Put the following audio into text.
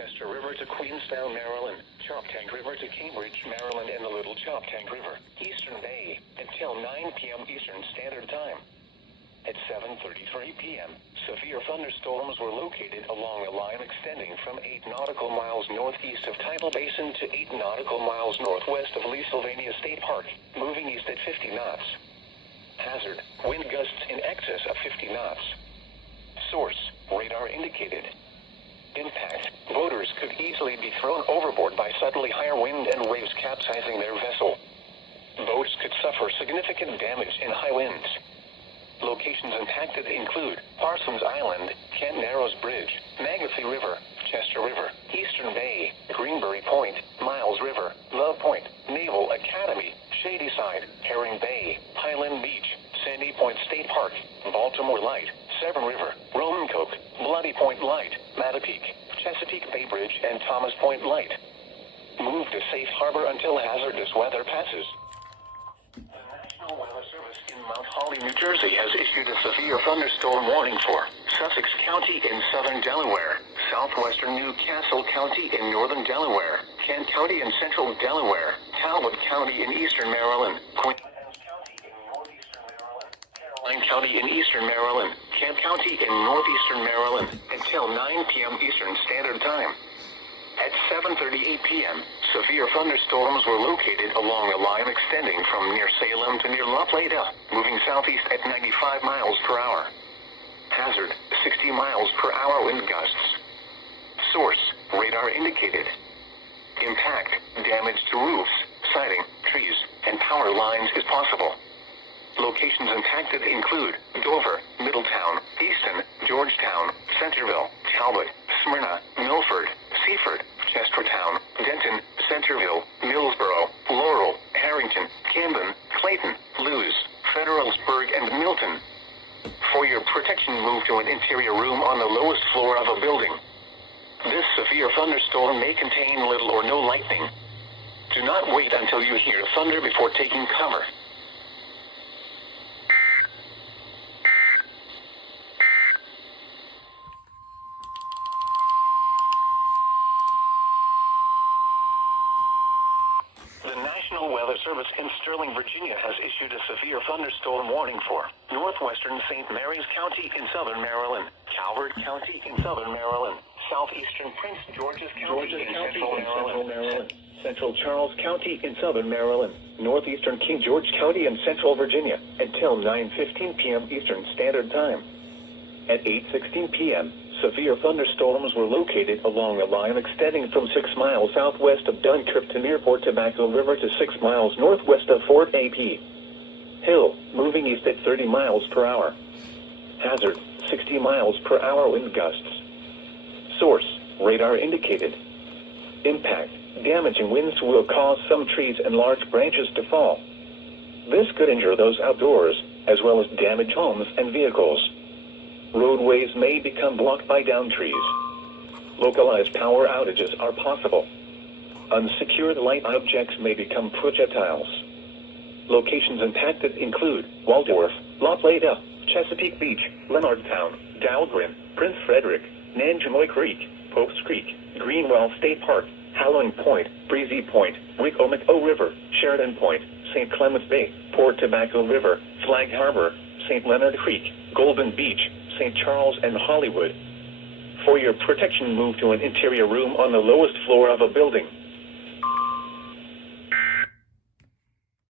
Chester River to Queenstown, Maryland, Choptank River to Cambridge, Maryland, and the Little Choptank River, Eastern Bay, until 9 p.m. Eastern Standard Time. At 7:33 p.m., severe thunderstorms were located along a line extending from 8 nautical miles northeast of Tidal Basin to 8 nautical miles northwest of Lee Sylvania State Park, moving east at 50 knots. Hazard, wind gusts in excess of 50 knots. Source, radar indicated. Impact, boaters could easily be thrown overboard by suddenly higher wind and waves capsizing their vessel. Boats could suffer significant damage in high winds. Locations impacted include Parsons Island, Kent Narrows Bridge, Magothy River, Chester River, Eastern Bay, Greenberry Point, Miles River, Love Point, Naval Academy, Shadyside, Herring Bay, Highland Beach, Sandy Point State Park, Baltimore Light, Severn River, Romancoke, Bloody Point Light, Mattapique, Chesapeake Bay Bridge, and Thomas Point Light. Move to safe harbor until hazardous weather passes. The National Weather Service in Mount Holly, New Jersey has issued a severe thunderstorm warning for Sussex County in southern Delaware, southwestern Newcastle County in northern Delaware, Kent County in central Delaware, Talbot County in eastern Maryland, Queens County in northeastern Maryland, Caroline County in eastern Maryland, Kent County in northeastern Maryland, until 9 p.m. Eastern Standard Time. At 7:38 p.m., severe thunderstorms were located along a line extending from near Salem to near La Plata, moving southeast at 95 miles per hour. Hazard, 60 miles per hour wind gusts. Source, radar indicated. Impact, damage to roofs, siding, trees, and power lines is possible. Locations impacted include Dover, Middletown, Easton, Georgetown, Centerville, Talbot, Smyrna, Milford, Seaford, Chestertown, Denton, Centerville, Millsboro, Laurel, Harrington, Camden, Clayton, Lewes, Federalsburg, and Milton. For your protection, move to an interior room on the lowest floor of a building. This severe thunderstorm may contain little or no lightning. Do not wait until you hear thunder before taking cover. The National Weather Service in Sterling, Virginia has issued a severe thunderstorm warning for northwestern St. Mary's County in southern Maryland, Calvert County in southern Maryland, southeastern Prince George's County in central Maryland, central Charles County in southern Maryland, northeastern King George County in central Virginia, until 9:15 p.m. Eastern Standard Time. At 8:16 p.m., severe thunderstorms were located along a line extending from 6 miles southwest of Dunkirk to near Port Tobacco River to 6 miles northwest of Fort A.P. Hill, moving east at 30 miles per hour. Hazard, 60 miles per hour wind gusts. Source, radar indicated. Impact, damaging winds will cause some trees and large branches to fall. This could injure those outdoors, as well as damage homes and vehicles. Roadways may become blocked by downed trees. Localized power outages are possible. Unsecured light objects may become projectiles. Locations impacted include Waldorf, La Plata, Chesapeake Beach, Leonardtown, Dahlgren, Prince Frederick, Nanjemoy Creek, Popes Creek, Greenwell State Park, Howland Point, Breezy Point, Wicomico River, Sheridan Point, St. Clements Bay, Port Tobacco River, Flag Harbor, St. Leonard Creek, Golden Beach, St. Charles, and Hollywood. For your protection, move to an interior room on the lowest floor of a building.